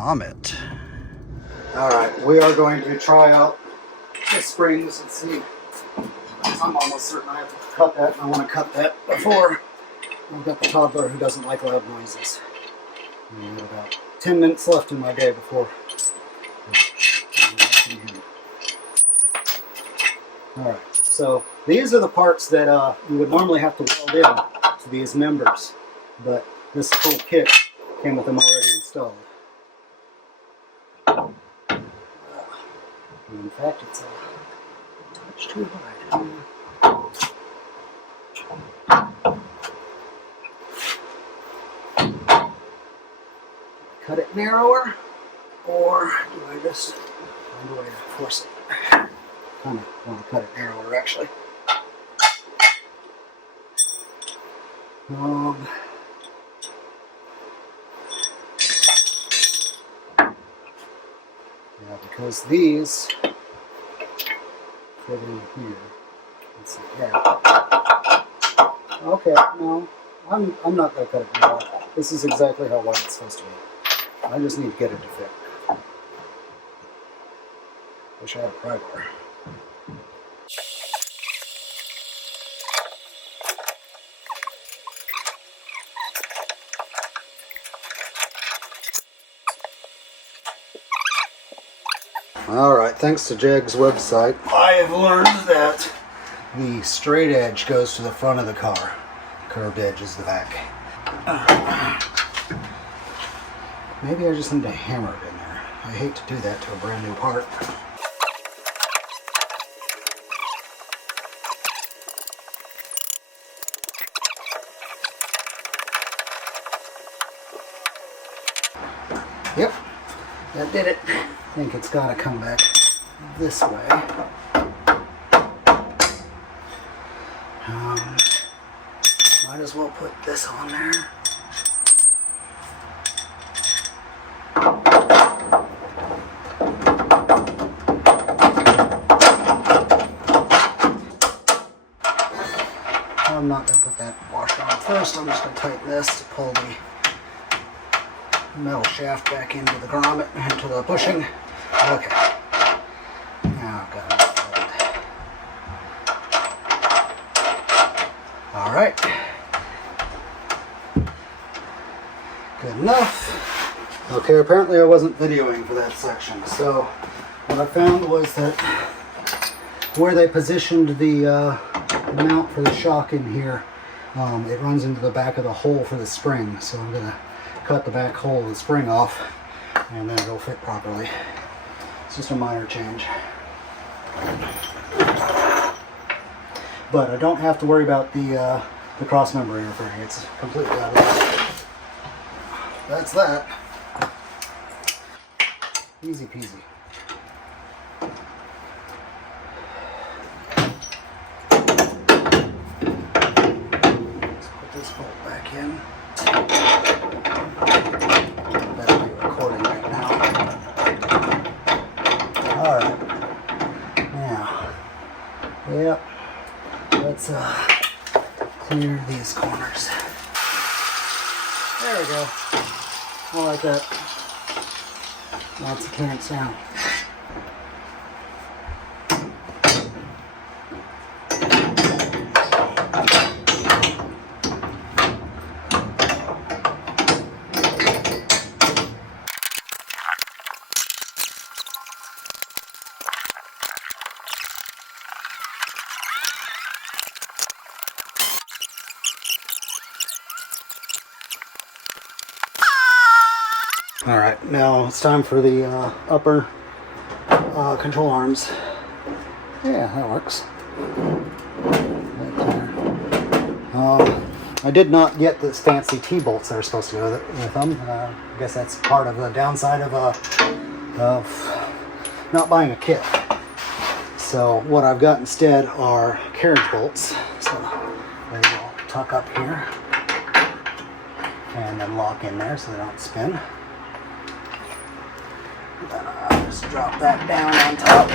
Comet. Alright, we are going to try out the springs and see. I'm almost certain I have to cut that, and I want to cut that before I've got the toddler who doesn't like loud noises. And about 10 minutes left in my day before Alright, so these are the parts that you would normally have to weld in to these members, but this whole kit came with them already installed. In fact, it's a touch too wide. Cut it narrower, or do I just find a way to force it? Kind of want to cut it narrower, actually. Yeah, because these fit in here. Let's see, yeah. Okay, no, I'm not going to cut it narrow. This is exactly how wide it's supposed to be. I just need to get it to fit. Wish I had a pry bar. Alright, thanks to Jag's website, I have learned that the straight edge goes to the front of the car. Curved edge is the back. Maybe I just need to hammer it in there. I hate to do that to a brand new part. Yep, that did it. I think it's got to come back this way. Might as well put this on there. I'm not going to put that washer on first. I'm just going to tighten this to pull the metal shaft back into the grommet, into the bushing. Okay. Now I've got it. Alright. Good enough. Okay, apparently I wasn't videoing for that section. So what I found was that where they positioned the mount for the shock in here, it runs into the back of the hole for the spring. So I'm going to cut the back hole of the spring off, and then it'll fit properly. It's just a minor change. But I don't have to worry about the cross member interfering. It's completely out of the way. That's that. Easy peasy. Let's put this bolt back in. Better be recording right now. Alright. Now, yep. Let's clear these corners. There we go. I like that. Lots of clearance sound. Alright, now it's time for the upper control arms. Yeah, that works. Right there. I did not get the fancy T-bolts that are supposed to go with them. I guess that's part of the downside of not buying a kit. So what I've got instead are carriage bolts. So they will tuck up here and then lock in there so they don't spin. Then I'll just drop that down on top.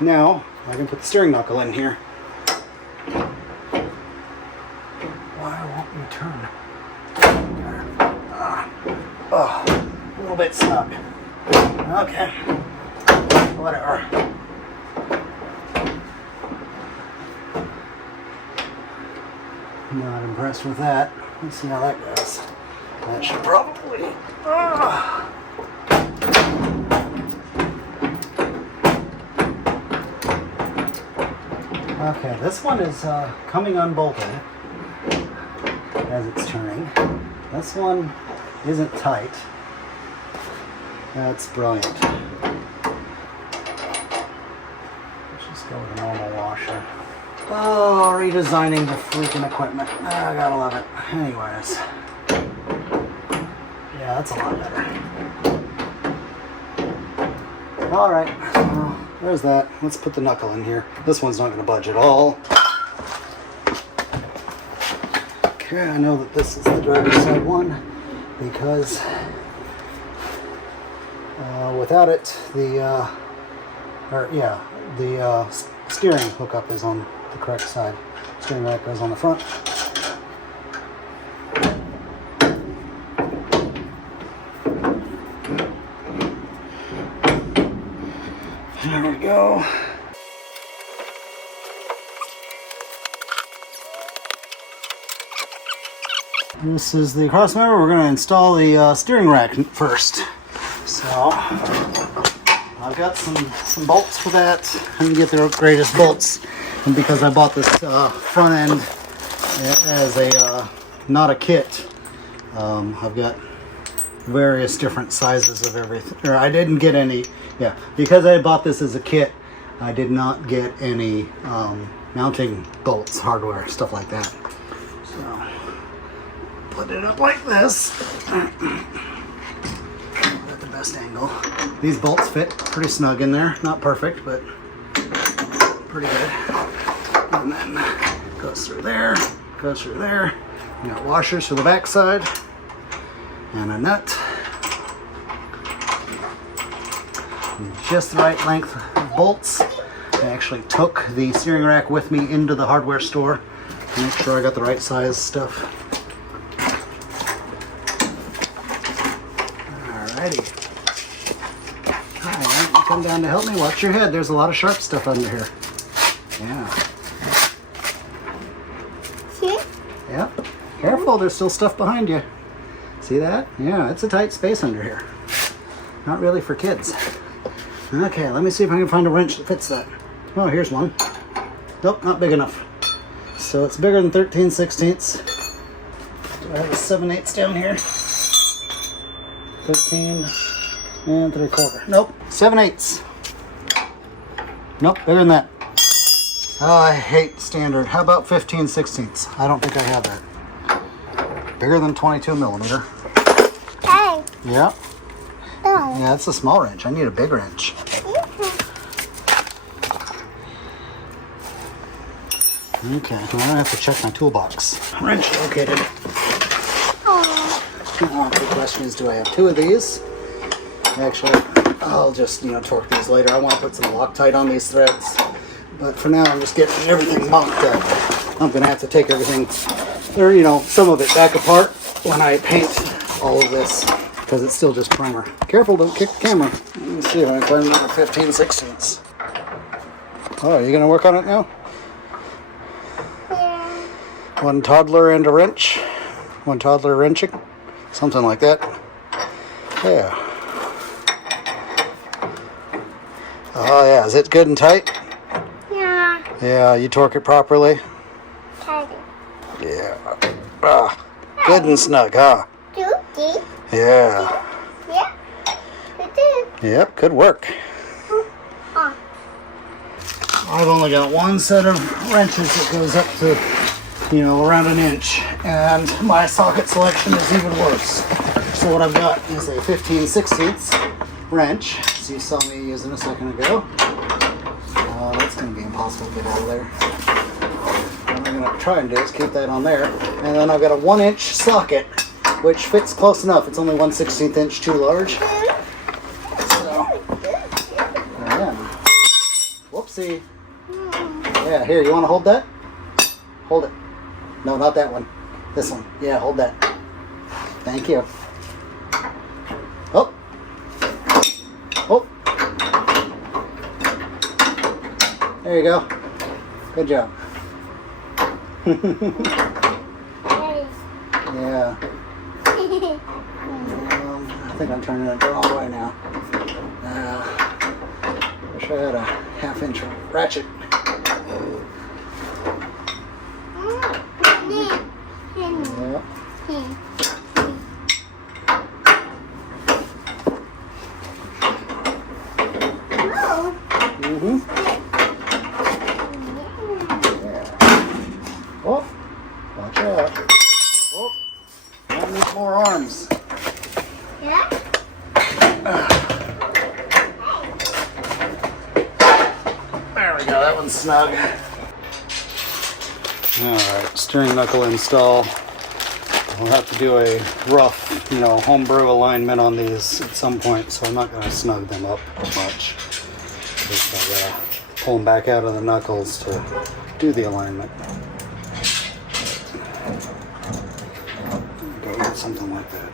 Now I can put the steering knuckle in here. little bit snug. Okay. Whatever. Not impressed with that. Let's see how that goes. That should probably... Okay, this one is coming unbolted as it's turning. This one isn't tight. That's brilliant. Let's just go with a normal washer. Oh, redesigning the freaking equipment. I gotta love it. Anyways. Yeah, that's a lot better. Alright, so there's that. Let's put the knuckle in here. This one's not gonna budge at all. Okay, I know that this is the driver's side one because without it, the steering hookup is on the correct side. Steering rack goes on the front. There we go. This is the cross member. We're going to install the steering rack first. So I've got some bolts for that. I'm going to get the greatest bolts. And because I bought this front end as a not a kit, I've got various different sizes of everything. Or I didn't get any. Yeah, because I bought this as a kit, I did not get any mounting bolts, hardware, stuff like that. So put it up like this. Got the best angle. These bolts fit pretty snug in there. Not perfect, but pretty good. And then goes through there, goes through there. You got washers for the back side and a nut. And just the right length of bolts. I actually took the steering rack with me into the hardware store to make sure I got the right size stuff. Alrighty. Alright, you come down to help me. Watch your head. There's a lot of sharp stuff under here. Yeah. See? Yep. Careful, there's still stuff behind you. See that? Yeah, it's a tight space under here. Not really for kids. Okay, let me see if I can find a wrench that fits that. Oh, here's one. Nope, not big enough. So it's bigger than 13/16. Do I have a 7/8 down here? 13 and 3/4. Nope, 7/8. Nope, bigger than that. Oh, I hate standard. How about 15/16? I don't think I have that. Bigger than 22 millimeter. Hey. Yeah. Oh. Yeah, it's a small wrench. I need a big wrench. Okay, well, I have to check my toolbox. Wrench located. Oh. The question is, do I have two of these? Actually, I'll just, torque these later. I want to put some Loctite on these threads. But for now, I'm just getting everything mocked up. I'm going to have to take everything, or, some of it back apart when I paint all of this, because it's still just primer. Careful, don't kick the camera. Let me see if I can find another 15/16. Oh, are you going to work on it now? Yeah. One toddler and a wrench. One toddler wrenching. Something like that. Yeah. Oh, yeah. Is it good and tight? Yeah. Yeah, you torque it properly? Tidy. Yeah. Ah, good and snug, huh? Dookie. Yeah. Yeah. You did. Yep, good work. Oh. I've only got one set of wrenches that goes up to, around an inch. And my socket selection is even worse. So what I've got is a 15/16 wrench, as you saw me using a second ago. That's going to be impossible to get out of there. What I'm going to try and do is keep that on there. And then I've got a 1-inch socket, which fits close enough. It's only 1/16 inch too large. So, yeah. Whoopsie. Yeah, here, you want to hold that? Hold it. No, not that one. This one. Yeah, hold that. Thank you. Oh, There you go. Good job. Yeah. I think I'm turning it the wrong way now. Wish I had a 1/2-inch ratchet. Yeah. Mm-hmm. Yeah. Oh, watch out. Oh, that needs more arms. Yeah? There we go, that one's snug. Alright, steering knuckle install. We'll have to do a rough, homebrew alignment on these at some point, so I'm not going to snug them up much. Just gotta pull them back out of the knuckles to do the alignment. Go with something like that.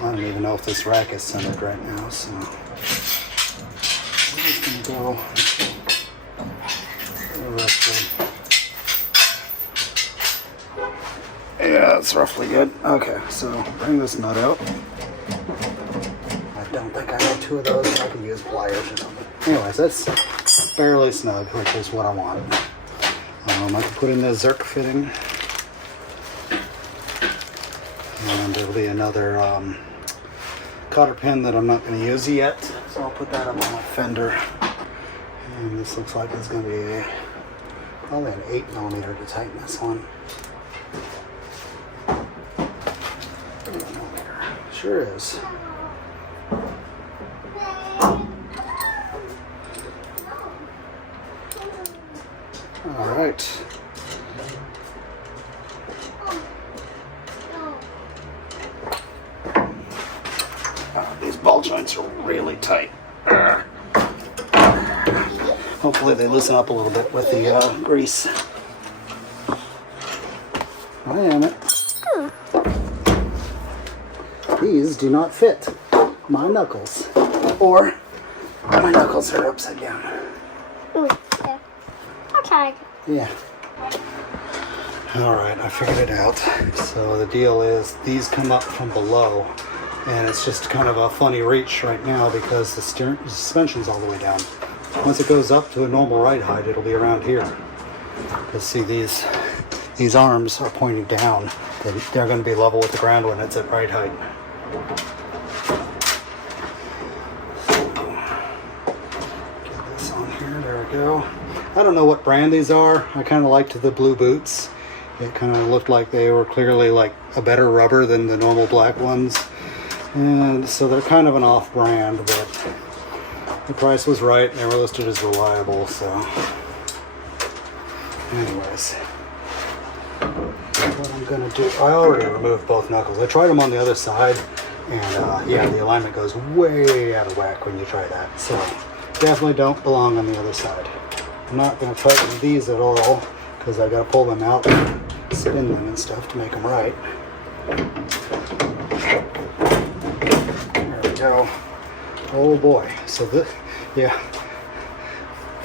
I don't even know if this rack is centered right now, so we're just going to go roughly. Yeah, that's roughly good. Okay, so bring this nut out. I don't think I need 2 of those. I can use pliers or something. Anyways, that's barely snug, which is what I want. I can put in the Zerk fitting. And there'll be another cotter pin that I'm not going to use yet. So I'll put that up on my fender. And this looks like it's going to be probably an 8mm to tighten this one. Sure is. All right. These ball joints are really tight. Hopefully they loosen up a little bit with the grease. I am it. These do not fit my knuckles, or my knuckles are upside down. Ooh, yeah. Okay. Yeah. Alright, I figured it out. So the deal is these come up from below, and it's just kind of a funny reach right now because the suspension's all the way down. Once it goes up to a normal ride height, it'll be around here. Because see, these arms are pointing down. They're going to be level with the ground when it's at ride height. Get this on here, there we go. I don't know what brand these are. I kind of liked the blue boots. It kind of looked like they were clearly like a better rubber than the normal black ones. And so they're kind of an off brand, but the price was right and they were listed as reliable, so. Anyways. What I'm going to do, I already removed both knuckles. I tried them on the other side, and yeah, the alignment goes way out of whack when you try that. So definitely don't belong on the other side. I'm not going to tighten these at all because I got to pull them out and spin them and stuff to make them right. There we go. Oh boy. So this, yeah,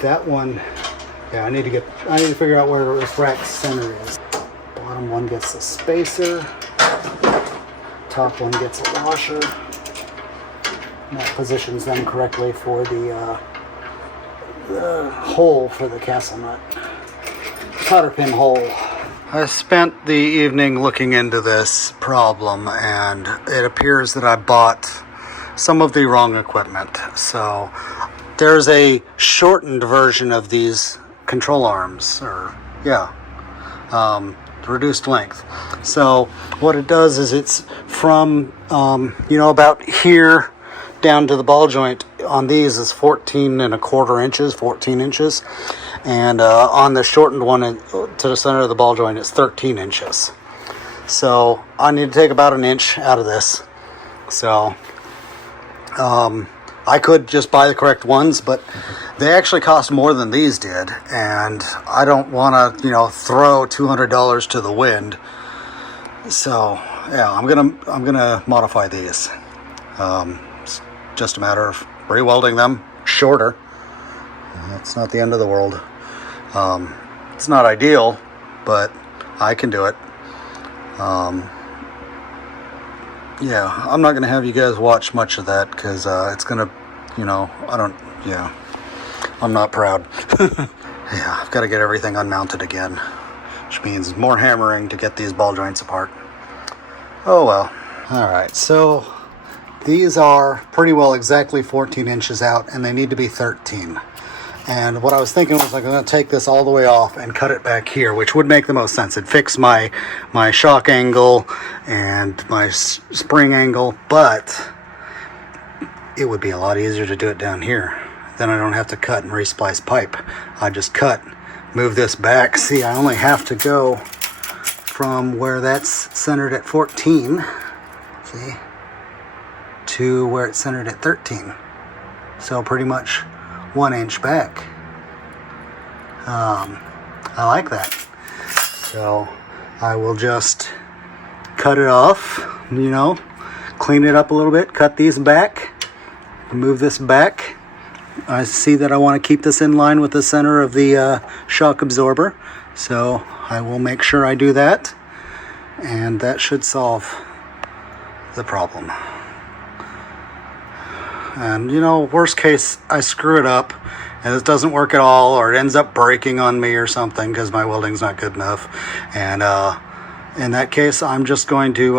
that one. Yeah, I need to figure out where this rack center is. Bottom one gets a spacer. Top one gets a washer. And that positions them correctly for the hole for the castle nut. Cotter pin hole. I spent the evening looking into this problem, and it appears that I bought some of the wrong equipment. So there's a shortened version of these control arms, or reduced length. So what it does is it's from about here down to the ball joint on these is 14 inches, and on the shortened one to the center of the ball joint it's 13 inches. So I need to take about an inch out of this. So I could just buy the correct ones, but they actually cost more than these did, and I don't want to, throw $200 to the wind. So yeah, I'm gonna modify these. It's just a matter of re-welding them shorter, It's not the end of the world. It's not ideal, but I can do it. Yeah, I'm not going to have you guys watch much of that because it's going to, I'm not proud. Yeah, I've got to get everything unmounted again, which means more hammering to get these ball joints apart. Oh well. Alright, so these are pretty well exactly 14 inches out, and they need to be 13. And what I was thinking was I'm going to take this all the way off and cut it back here, which would make the most sense. It'd fix my shock angle and my spring angle, but it would be a lot easier to do it down here. Then I don't have to cut and resplice pipe. I just cut, move this back. See, I only have to go from where that's centered at 14, see, to where it's centered at 13. So pretty much 1 inch back. I like that. So I will just cut it off, clean it up a little bit, cut these back, move this back. I see that I want to keep this in line with the center of the shock absorber, so I will make sure I do that, and that should solve the problem. And worst case, I screw it up and it doesn't work at all, or it ends up breaking on me or something because my welding's not good enough, and in that case I'm just going to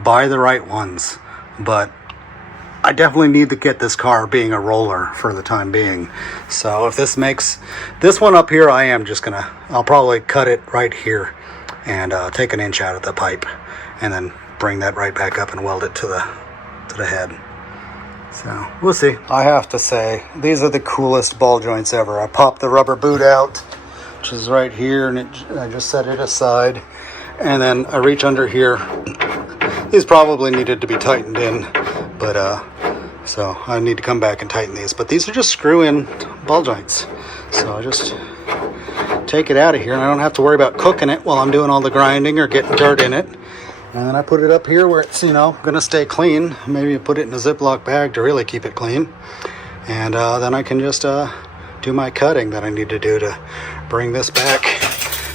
buy the right ones. But I definitely need to get this car being a roller for the time being. So if this makes this one up here, I'll probably cut it right here and take 1 inch out of the pipe and then bring that right back up and weld it to the head. So we'll see. I have to say, these are the coolest ball joints ever. I popped the rubber boot out, which is right here, and I just set it aside, and then I reach under here. These probably needed to be tightened in, but so I need to come back and tighten these. But these are just screw-in ball joints, so I just take it out of here, and I don't have to worry about cooking it while I'm doing all the grinding or getting dirt in it. And then I put it up here where it's gonna stay clean. Maybe put it in a Ziploc bag to really keep it clean, and then I can just do my cutting that I need to do to bring this back.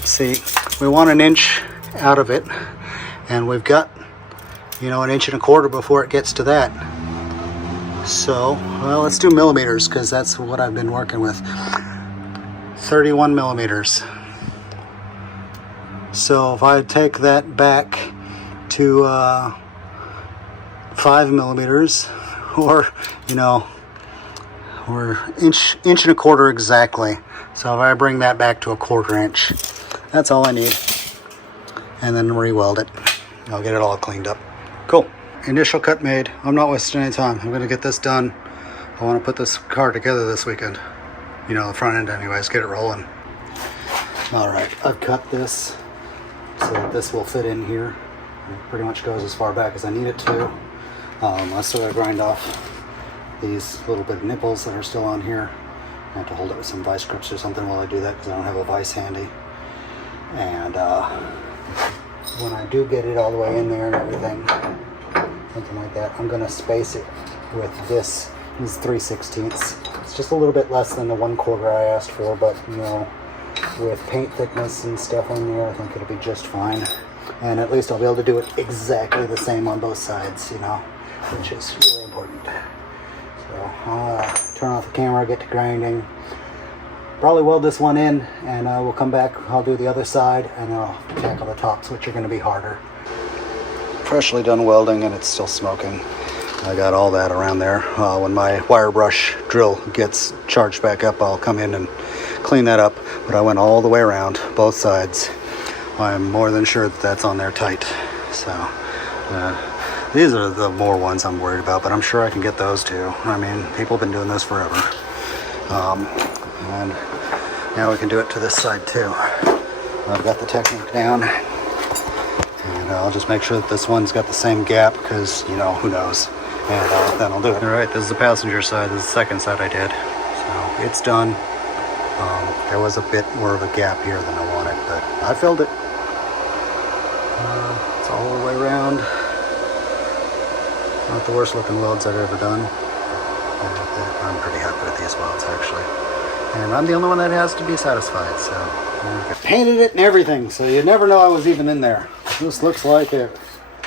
See, we want 1 inch out of it, and we've got 1.25 inches before it gets to that. So, well, let's do millimeters because that's what I've been working with. 31 millimeters. So if I take that back to 5 millimeters, or or inch and 1/4 exactly. So if I bring that back to 1/4 inch, that's all I need, and then re-weld it. I'll get it all cleaned up. Cool. Initial cut made. I'm not wasting any time. I'm gonna get this done. I want to put this car together this weekend. The front end anyways, get it rolling. Alright, I've cut this so that this will fit in here. It pretty much goes as far back as I need it to. I still gotta grind off these little bit of nipples that are still on here. I have to hold it with some vice grips or something while I do that because I don't have a vice handy. And when I do get it all the way in there and everything, something like that, I'm gonna space it with this. This is 3/16. It's just a little bit less than the 1/4 I asked for, but with paint thickness and stuff on there, I think it'll be just fine. And at least I'll be able to do it exactly the same on both sides, which is really important. So I'll turn off the camera, get to grinding, probably weld this one in, and we'll come back. I'll do the other side, and I'll tackle the tops, which are going to be harder. Freshly done welding, and it's still smoking. I got all that around there. When my wire brush drill gets charged back up, I'll come in and clean that up. But I went all the way around, both sides. I'm more than sure that that's on there tight. So these are the more ones I'm worried about, but I'm sure I can get those too. I mean, people have been doing this forever. And now we can do it to this side too. I've got the technique down, and I'll just make sure that this one's got the same gap because, who knows. And then I'll do it. All right, this is the passenger side. This is the second side I did. So it's done. There was a bit more of a gap here than I wanted, but I filled it. It's all the way around. Not the worst looking welds I've ever done. I'm pretty happy with these welds, actually. And I'm the only one that has to be satisfied, so. Painted it and everything, so you never know I was even in there. This looks like a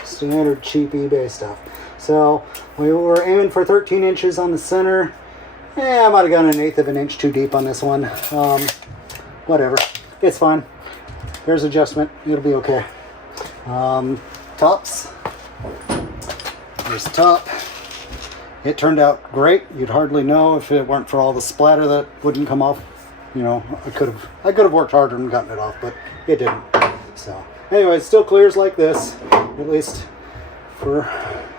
standard cheap eBay stuff. So we were aiming for 13 inches on the center. I might have gone 1/8 of an inch too deep on this one. Whatever, it's fine. There's adjustment, it'll be okay. Tops. There's the top. It turned out great. You'd hardly know if it weren't for all the splatter that wouldn't come off. You know, I could have worked harder and gotten it off, but it didn't. So anyway, it still clears like this, at least for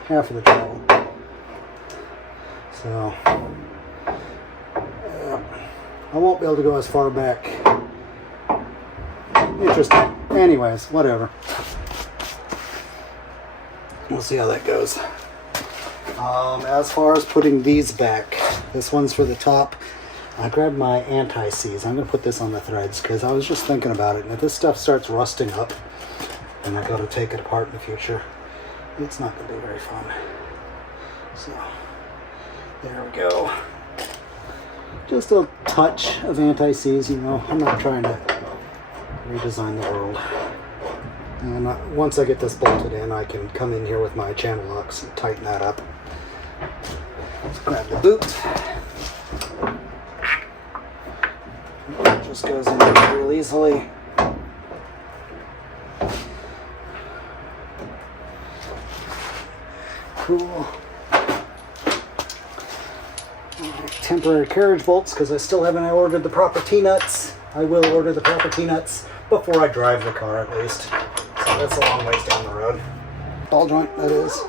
half of the travel. So I won't be able to go as far back. Interesting. Anyways, whatever. We'll see how that goes. As far as putting these back, this one's for the top. I grabbed my anti-seize. I'm going to put this on the threads because I was just thinking about it. And if this stuff starts rusting up and I got to take it apart in the future, it's not going to be very fun. So, there we go. Just a touch of anti-seize, you know. I'm not trying to redesign the world. And once I get this bolted in, I can come in here with my channel locks and tighten that up. Let's grab the boot. It just goes in there real easily. Cool. Temporary carriage bolts because I still haven't ordered the proper T-nuts. I will order the proper T-nuts before I drive the car at least. So that's a long ways down the road. Ball joint, that is.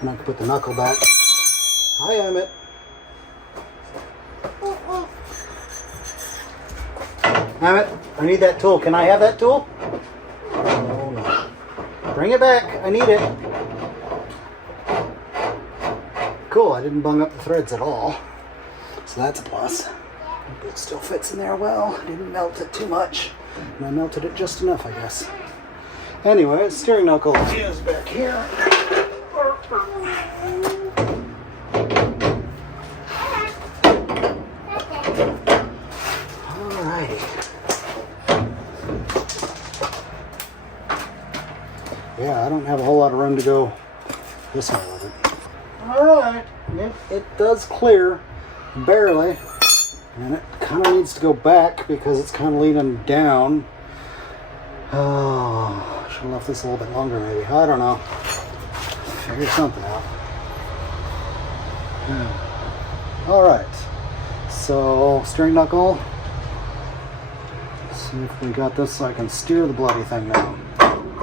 And I can put the knuckle back. Hi, Emmett. Emmett, I need that tool. Can I have that tool? Oh, no. Bring it back. I need it. Cool, I didn't bung up the threads at all. So that's a plus. It still fits in there well. I didn't melt it too much. And I melted it just enough, I guess. Anyway, steering knuckle is back here. Alrighty. Yeah, I don't have a whole lot of room to go this way with it. Alright, it does clear, barely. And it kind of needs to go back because it's kind of leaning down. Oh, I should have left this a little bit longer maybe. I don't know. Figure something out. Alright. So, steering knuckle. Let's see if we got this so I can steer the bloody thing now.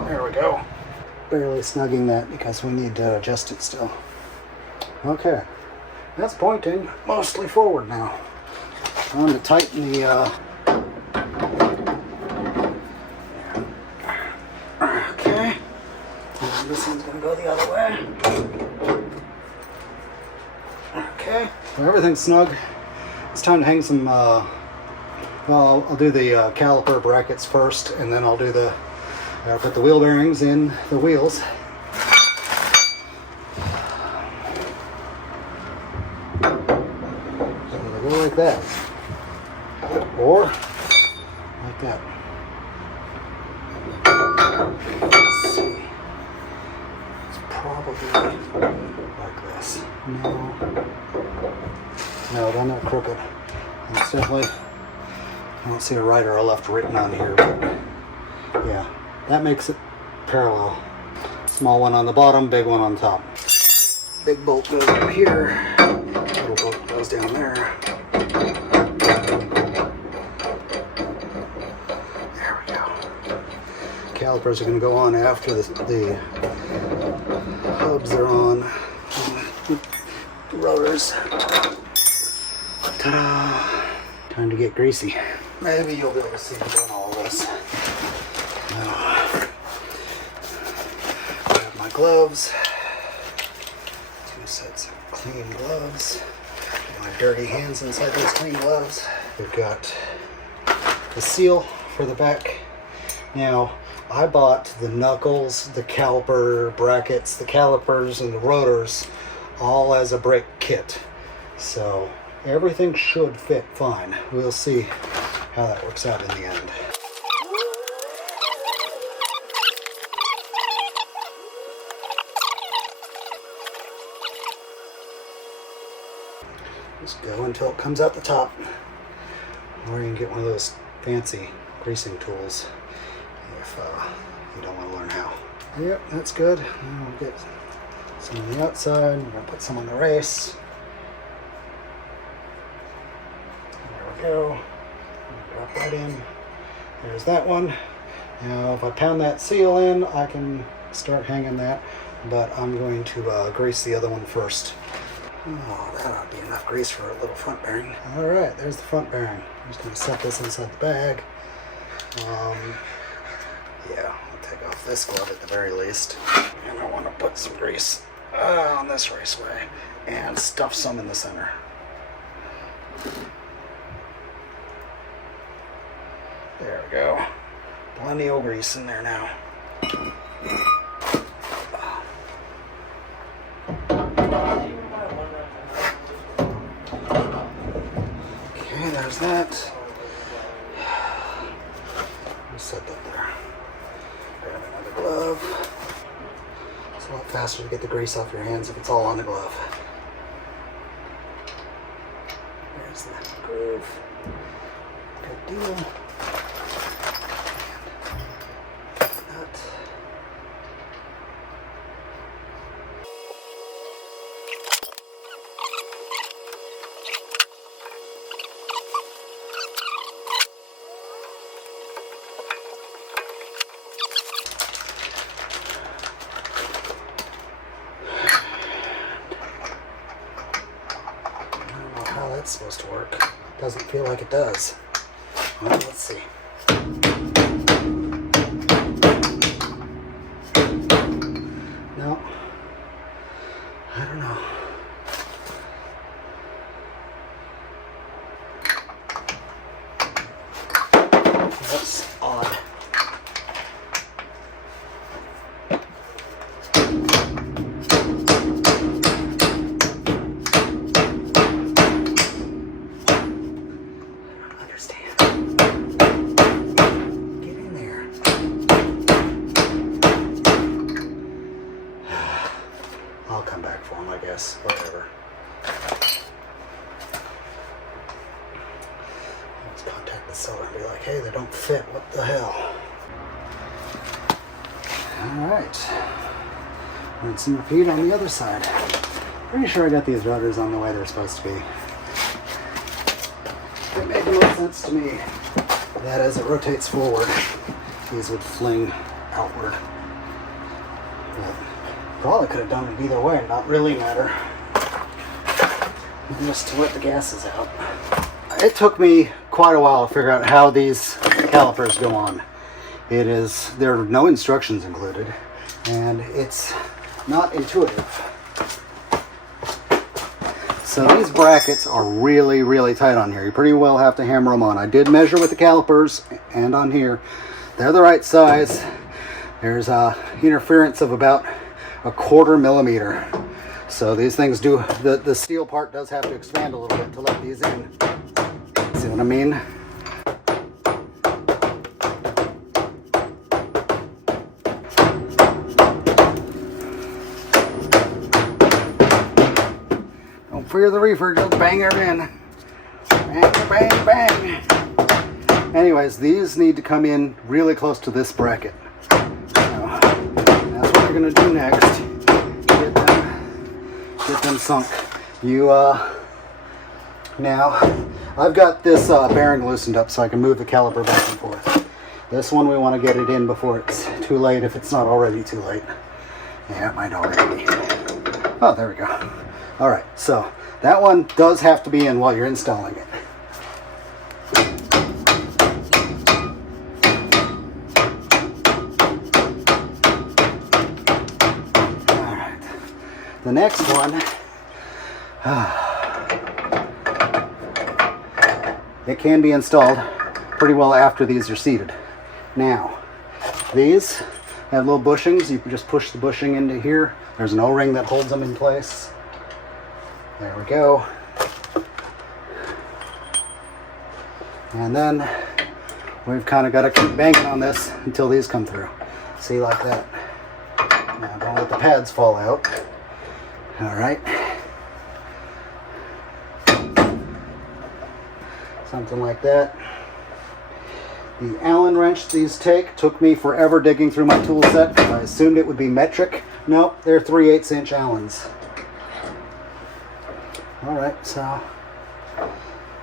There we go. Barely snugging that because we need to adjust it still. Okay. That's pointing mostly forward now. I'm going to tighten the okay. And this one's going to go the other way. Okay. So everything's snug. It's time to hang some well, I'll do the caliper brackets first, and then I'll do the put the wheel bearings in the wheels. So they go like that. Or like that. Let's see. It's probably like this. No, they're not crooked. It's definitely, I don't see a right or a left written on here, but yeah, that makes it parallel. Small one on the bottom, big one on top. Big bolt goes up here, little bolt goes down there. Calipers are going to go on after the hubs are on. The rotors. Ta-da! Time to get greasy. Maybe you'll be able to see me doing all of this. Grab my gloves. 2 sets of clean gloves. My dirty hands inside those clean gloves. We've got the seal for the back. Now, I bought the knuckles, the caliper brackets, the calipers, and the rotors all as a brake kit. So everything should fit fine. We'll see how that works out in the end. Just go until it comes out the top. Or you can get one of those fancy greasing tools if you don't want to learn how. Yep, that's good. Now we'll get some on the outside. We're going to put some on the race. There we go. Drop that in. There's that one. Now if I pound that seal in, I can start hanging that, but I'm going to grease the other one first. Oh, that ought to be enough grease for a little front bearing. Alright, there's the front bearing. I'm just going to set this inside the bag. Yeah, I'll take off this glove at the very least. And I want to put some grease on this raceway and stuff some in the center. There we go. Plenty of grease in there now. Okay, there's that. I'll set that there. Grab another glove. It's a lot faster to get the grease off your hands if it's all on the glove. There's that groove. Good deal. That's supposed to work. Doesn't feel like it does. Well, let's see. No. I don't know. That's odd. I'll come back for them, I guess. Whatever. Let's contact the seller and be like, hey, they don't fit. What the hell? Alright. Rinse and repeat on the other side. Pretty sure I got these rudders on the way they're supposed to be. It made no sense to me that as it rotates forward, these would fling outward. But probably could have done it either way, not really matter. Just to let the gases out. It took me quite a while to figure out how these calipers go on. There are no instructions included, and it's not intuitive. So these brackets are really, really tight on here. You pretty well have to hammer them on. I did measure with the calipers and on here. They're the right size. There's interference of about 1/4 millimeter. So these things do, the steel part does have to expand a little bit to let these in. See what I mean? Don't fear the reefer, just bang her in. Bang, bang, bang. Anyways, these need to come in really close to this bracket. Now, that's what we're going to do next. Get them sunk. Now, I've got this bearing loosened up so I can move the caliper back and forth. This one we want to get it in before it's too late, if it's not already too late. Yeah, it might already be. Oh, there we go. Alright, so that one does have to be in while you're installing it. Alright, the next one, it can be installed pretty well after these are seated. Now, these have little bushings. You can just push the bushing into here. There's an O-ring that holds them in place. There we go. And then we've kind of got to keep banking on this until these come through. See, like that. Now don't let the pads fall out. All right. Something like that. The Allen wrench these take took me forever digging through my tool set. I assumed it would be metric. Nope, they're 3/8 inch Allens. All right, so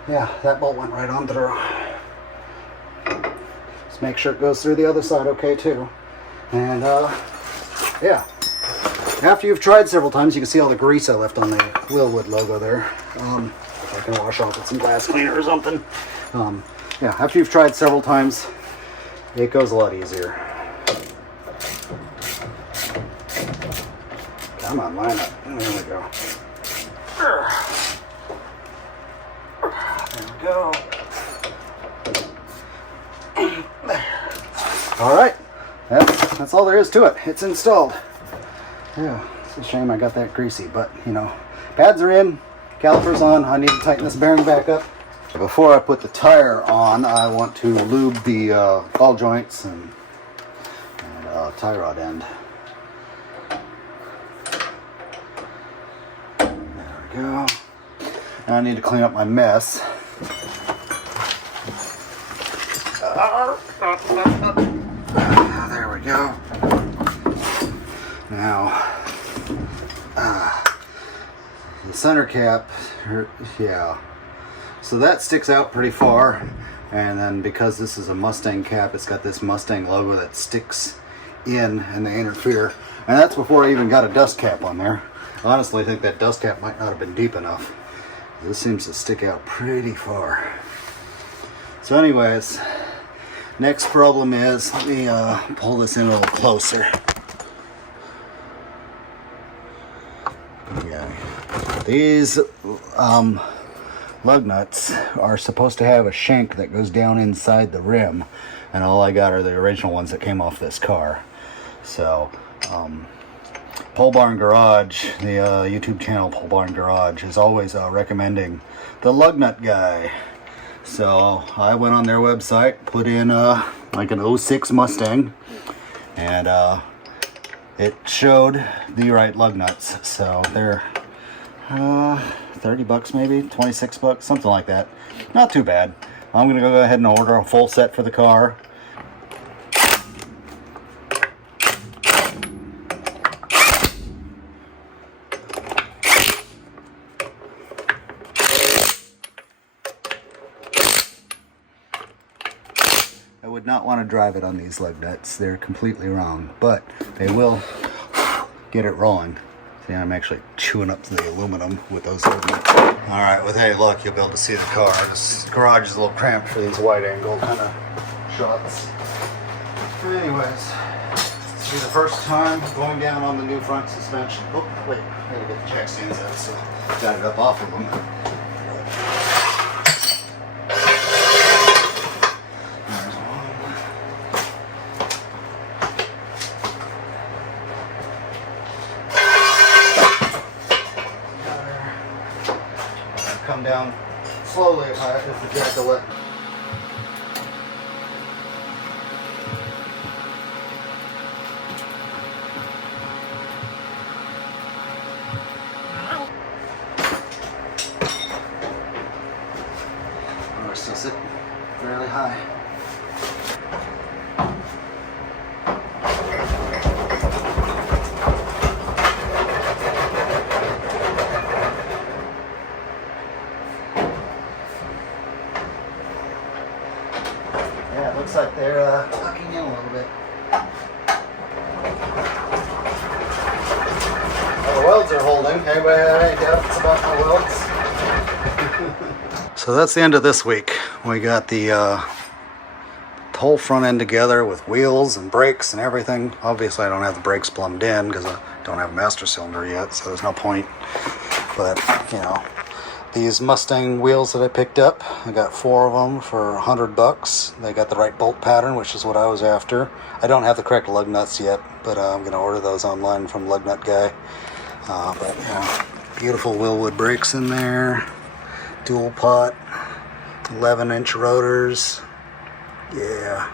yeah, that bolt went right on through. Just make sure it goes through the other side okay too. And yeah, after you've tried several times, you can see all the grease I left on the Wilwood logo there. If I can wash off with some glass cleaner or something. Yeah, after you've tried several times, it goes a lot easier. Come on, line up. There we go. There we go. There. All right, that's all there is to it. It's installed. Yeah, it's a shame I got that greasy, but you know, pads are in, calipers on. I need to tighten this bearing back up. Before I put the tire on, I want to lube the ball joints and tie rod end. There we go. Now I need to clean up my mess. There we go. Now, the center cap, yeah. So that sticks out pretty far, and then because this is a Mustang cap, it's got this Mustang logo that sticks in and they interfere. And that's before I even got a dust cap on there. Honestly, I think that dust cap might not have been deep enough. This seems to stick out pretty far. So anyways, next problem is, let me pull this in a little closer. Yeah. These lug nuts are supposed to have a shank that goes down inside the rim, and all I got are the original ones that came off this car. So Pole Barn Garage, the YouTube channel Pole Barn Garage, is always recommending the lug nut guy. So I went on their website, put in like an 06 Mustang, and it showed the right lug nuts. So they're 30 bucks maybe, 26 bucks, something like that. Not too bad. I'm gonna go ahead and order a full set for the car. I would not want to drive it on these lug nuts. They're completely wrong, but they will get it rolling. See, I'm actually chewing up the aluminum with those lug nuts. All right, with any luck, you'll be able to see the car. This garage is a little cramped for these wide angle kind of shots. Anyways, this will be the first time going down on the new front suspension. Oh, wait, I gotta get the jack stands out, so got it up off of them. Come down slowly if the jack will let. We're still sitting fairly high. Yeah, it looks like they're tucking in a little bit. Well, the welds are holding. Anybody have any doubts about my welds? So that's the end of this week. We got the whole front end together with wheels and brakes and everything. Obviously I don't have the brakes plumbed in because I don't have a master cylinder yet, so there's no point. But, you know, these Mustang wheels that I picked up, I got 4 of them for $100. They got the right bolt pattern, which is what I was after. I don't have the correct lug nuts yet, but I'm going to order those online from Lug Nut Guy. But, you know, beautiful Wilwood brakes in there. Dual pot. 11-inch rotors. Yeah,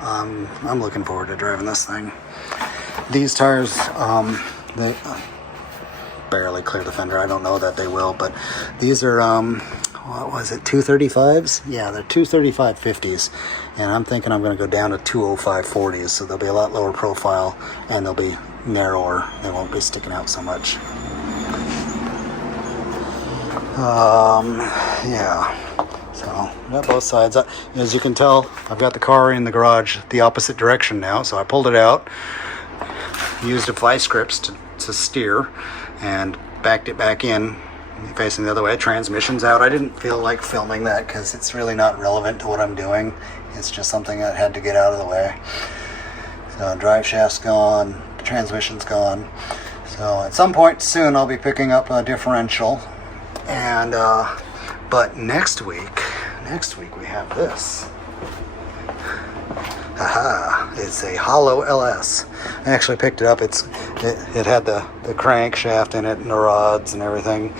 I'm looking forward to driving this thing. These tires, they barely clear the fender. I don't know that they will, but these are, what was it, 235s? Yeah, they're 235 50s, and I'm thinking I'm going to go down to 205 40s, so they'll be a lot lower profile, and they'll be narrower. They won't be sticking out so much. Yeah. So, I got both sides. As you can tell, I've got the car in the garage the opposite direction now, so I pulled it out, used a vice grips to steer, and backed it back in, facing the other way. Transmission's out. I didn't feel like filming that because it's really not relevant to what I'm doing. It's just something that had to get out of the way. So, drive shaft's gone, transmission's gone. So, at some point soon, I'll be picking up a differential. And, but next week we have this. Haha, it's a hollow LS. I actually picked it up. It had the crankshaft in it and the rods and everything.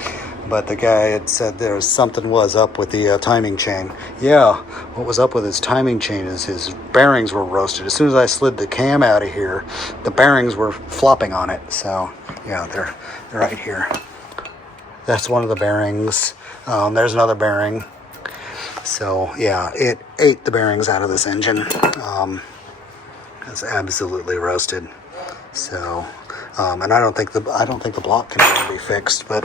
But the guy had said there was something was up with the timing chain. Yeah, what was up with his timing chain is his bearings were roasted. As soon as I slid the cam out of here, the bearings were flopping on it. So, yeah, they're right here. That's one of the bearings. There's another bearing. So yeah, it ate the bearings out of this engine. It's absolutely roasted. So, and I don't think the block can even be fixed. But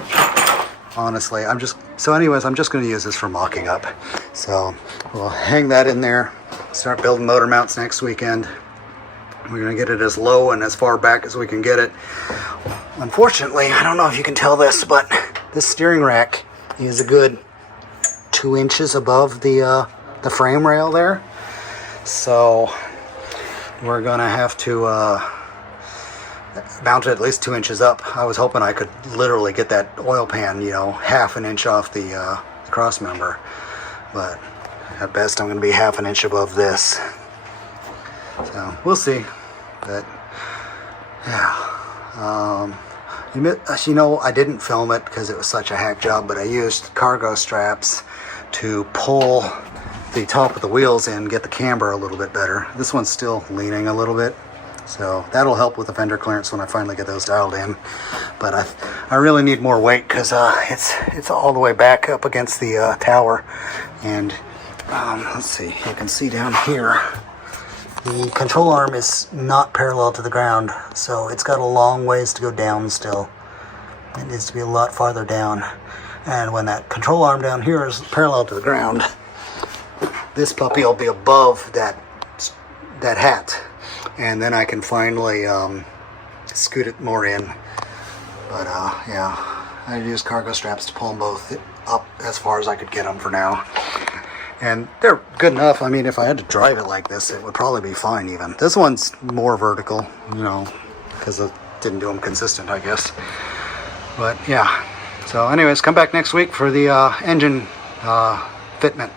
honestly, I'm just going to use this for mocking up. So we'll hang that in there. Start building motor mounts next weekend. We're going to get it as low and as far back as we can get it. Unfortunately, I don't know if you can tell this, but this steering rack is a good 2 inches above the frame rail there. So we're going to have to mount it at least 2 inches up. I was hoping I could literally get that oil pan, half an inch off the cross member. But at best, I'm going to be half an inch above this. So we'll see. But yeah. I didn't film it because it was such a hack job, but I used cargo straps to pull the top of the wheels in, get the camber a little bit better. This one's still leaning a little bit, so that'll help with the fender clearance when I finally get those dialed in. But I really need more weight because it's all the way back up against the tower. And let's see, you can see down here, the control arm is not parallel to the ground, so it's got a long ways to go down still. It needs to be a lot farther down. And when that control arm down here is parallel to the ground, this puppy will be above that hat. And then I can finally scoot it more in. But yeah, I used cargo straps to pull them both up as far as I could get them for now. And they're good enough. I mean, if I had to drive it like this, it would probably be fine even. This one's more vertical, because I didn't do them consistent, I guess. But yeah. So anyways, come back next week for the engine fitment.